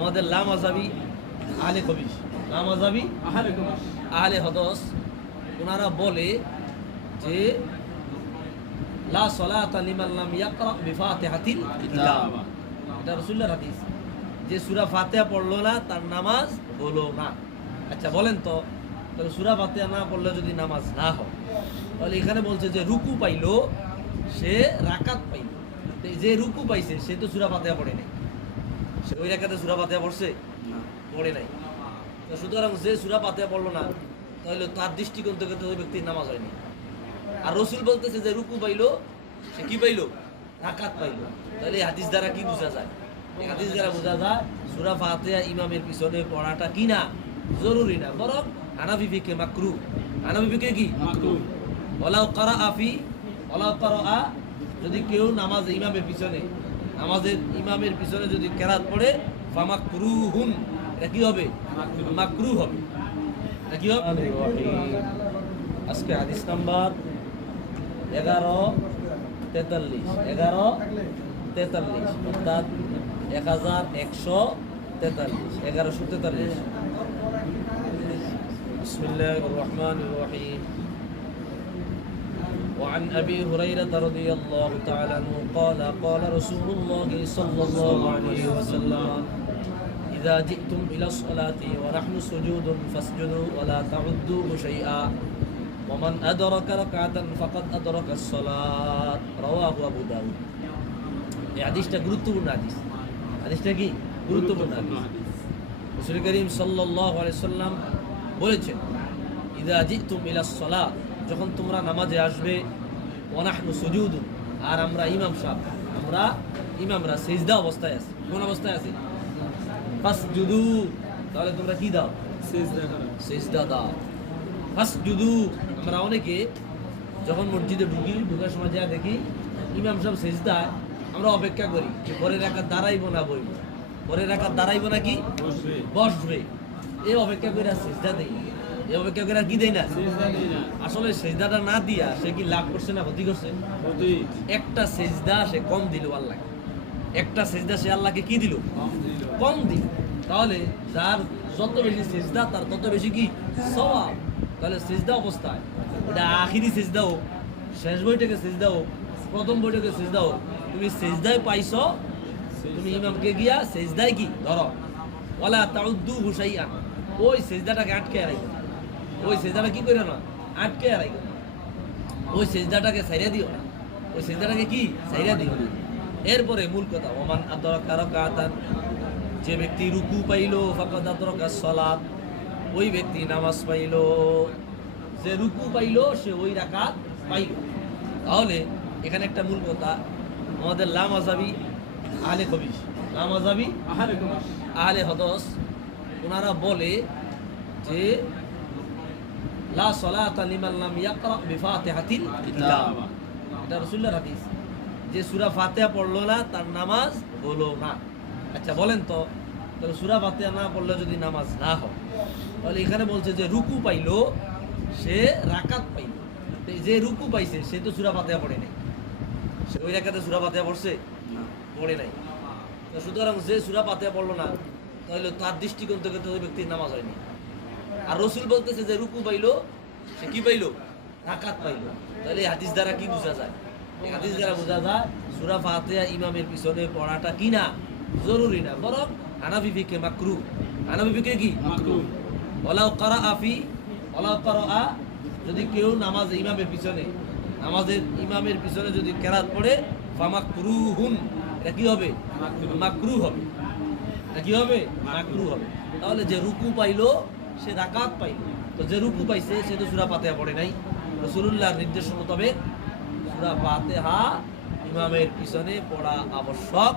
আমাদের লামাজাবি আহলে কবির। লামাজাবি আহলে হদস ওনারা বলে যে লা সলাতা লিমান লাম ইয়াকরা বিফাতিহাতিল কিতাব। এটা রাসূলুল্লাহর হাদিস। যে সূরা ফাতিহা পড়ল না তার নামাজ হলো না। আচ্ছা বলেন তো তাহলে সূরা ফাতিহা না পড়লে যদি নামাজ না হয় তাহলে এখানে বলছে যে রুকু পাইলো সে রাকাত পাইলো। যে রুকু পাইছে সে তো সূরা ফাতিহা পড়ে নাই। ওই সূরা পড়ছে? পড়ে নাই। তো সুতরাং যে সূরা ফাতিহা পড়ল না তাহলে তার দৃষ্টিকোণ থেকে তো ওই ব্যক্তির নামাজ হয়নি। আর রসুল বলতেছে যে রুকু পাইলো সে কি পাইলো? রাকাত পাইলো। তাহলে হাদিস দ্বারা কি বোঝা যায়? হাদিস দ্বারা বোঝা যায় সুরা ফাতিহা ইমামের পিছনে পড়াটা কি না জরুরি না বরং হানাফি ফিকে মাকরু। হানাফি ফিকে কি? ওলাও কারা আফি ওলাও কারা যদি কেউ নামাজ ইমামের পিছনে নামাজের ইমামের পিছনে যদি কেরাত পড়ে ফামাকরু হুন এটা কি হবে মাকরু হবে এটা কি হবে আজকে হাদিস নাম্বার এগারো তেতাল্লিশ এগারো তেতাল্লিশ অর্থাৎ এক হাজার একশো তেতাল্লিশ এগারোশো তেতাল্লিশ بسم الله الرحمن الرحيم وعن أبي هريرة رضي الله تعالى عنه قال قال رسول الله صلى الله عليه وسلم إذا جئتم إلى الصلاة ونحن سجود فاسجدوا ولا تعدوه شيئا ومن أدرك ركعة فقد أدرك الصلاة رواه أبو داود এই হাদিসটা গুরুত্বপূর্ণ হাদিস হাদিসটা কি গুরুত্বপূর্ণ হাদিস রসুল করিম সাল্লাহ সাল্লাম বলেছেন ইদা জিতুম ইলা সলা যখন তোমরা নামাজে আসবে ওনাহনু সুজুদ আর আমরা ইমাম সাহ আমরা ইমামরা সেজদা অবস্থায় আছি। কোন অবস্থায় আছি? ফাস জুদু তাহলে তোমরা কি দাও? সেজদা দাও। ফাস জুদু আমরা অনেকে যখন মসজিদে ঢুকি ঢুকার সময় যা দেখি ইমাম সাহেব সেজদায় আমরা অপেক্ষা করি যে পরে রাখা দাঁড়াইবো না বইব। পরে রাখা দাঁড়াইবো না কি? বসবে। এই অপেক্ষা করে আর সেজদা দেই। অপেক্ষা করে আর কি দেয় না। আসলে সেজদাটা না দিয়া সে কি লাভ করছে না ক্ষতি করছে? একটা সেজদা সে কম দিল আল্লাহ একটা সেজদা সে আল্লাহকে কি দিল? কম দিল। তাহলে যার যত বেশি সেজদা তার তত বেশি কি? সওয়াব। তাহলে সেজদা অবস্থায়। এটা আখিরি সেজদা হোক শেষ বইটাকে সেজদা হোক প্রথম বইটাকে সেজদা হোক তুমি সেজদায় পাইছো তুমি ইমামকে গিয়া সেজদায় কি? ধরো। ওলা তাউদ্দু হুসাইয়া ওই সেজদাটাকে আটকে রাখো ওই সেজদাটা কি করে না আটকে রাখো ওই সেজদাটাকে সাইরা দিও না। ওই সেজদাটাকে কি? সাইরা দিও না। এরপরে মূল কথা ওমান রাকাতান যে ব্যক্তি রুকু পাইলো আদরকা সালাত ওই ব্যক্তি নামাজ পাইলো। যে রুকু পাইলো সে ওই রাকাত পাইলো। তাহলে এখানে একটা মূল কথা আমাদের লামাজাবি আহলে কবির লামাজাবি আহলে হদস ওনারা বলে যে লা সলাতা লিমান লাম ইয়াকরা বিফাতিহাতিল কিতাব। এটা রাসূলুল্লাহর হাদিস। যে সূরা ফাতিহা পড়ল না, তার নামাজ হলো না। আচ্ছা বলেন তো, তাহলে সূরা ফাতিহা না পড়লে যদি নামাজ না হয়, তাহলে এখানে বলছে যে রুকু পাইলো, সে রাকাত পাইলো। যে রুকু পাইছে, সে তো সূরা ফাতিহা পড়ে নাই। সে ওই রাকাতে সূরা ফাতিহা পড়ছে? পড়ে নাই। সুতরাং যে সূরা ফাতিহা পড়ল না, তাহলে তার দৃষ্টিকোণ থেকে তো ব্যক্তির নামাজ হয়নি। আর রসুল বলতেছে যে রুকু পাইলো সে কি পাইলো? রাকাত পাইলো। তাহলে হাদিস দ্বারা কি বোঝা যায়? হাদিস দ্বারা বোঝা যায় সুরা ফাতিহা ইমামের পিছনে পড়াটা কি না? জরুরি না বরং হানাফি ফিকে মাকরু। হানাফি ফিকে কি? ওলাও কারা আফি ওলাও কারা যদি কেউ নামাজ ইমামের পিছনে নামাজের ইমামের পিছনে যদি কেরাত পড়ে ফামাকরু হুন এটা কি হবে? মাকরু হবে। এটা কি হবে? মাকরু হবে। তাহলে যে রুকু পাইলো সে রাকাত পাই। তো যে রুকু পাইছে, সে তো সুরা পাতেহা পড়ে নাই। রসুল্লাহর নির্দেশ মোতাবেক সুরা পাতেহা ইমামের পিছনে পড়া আবশ্যক।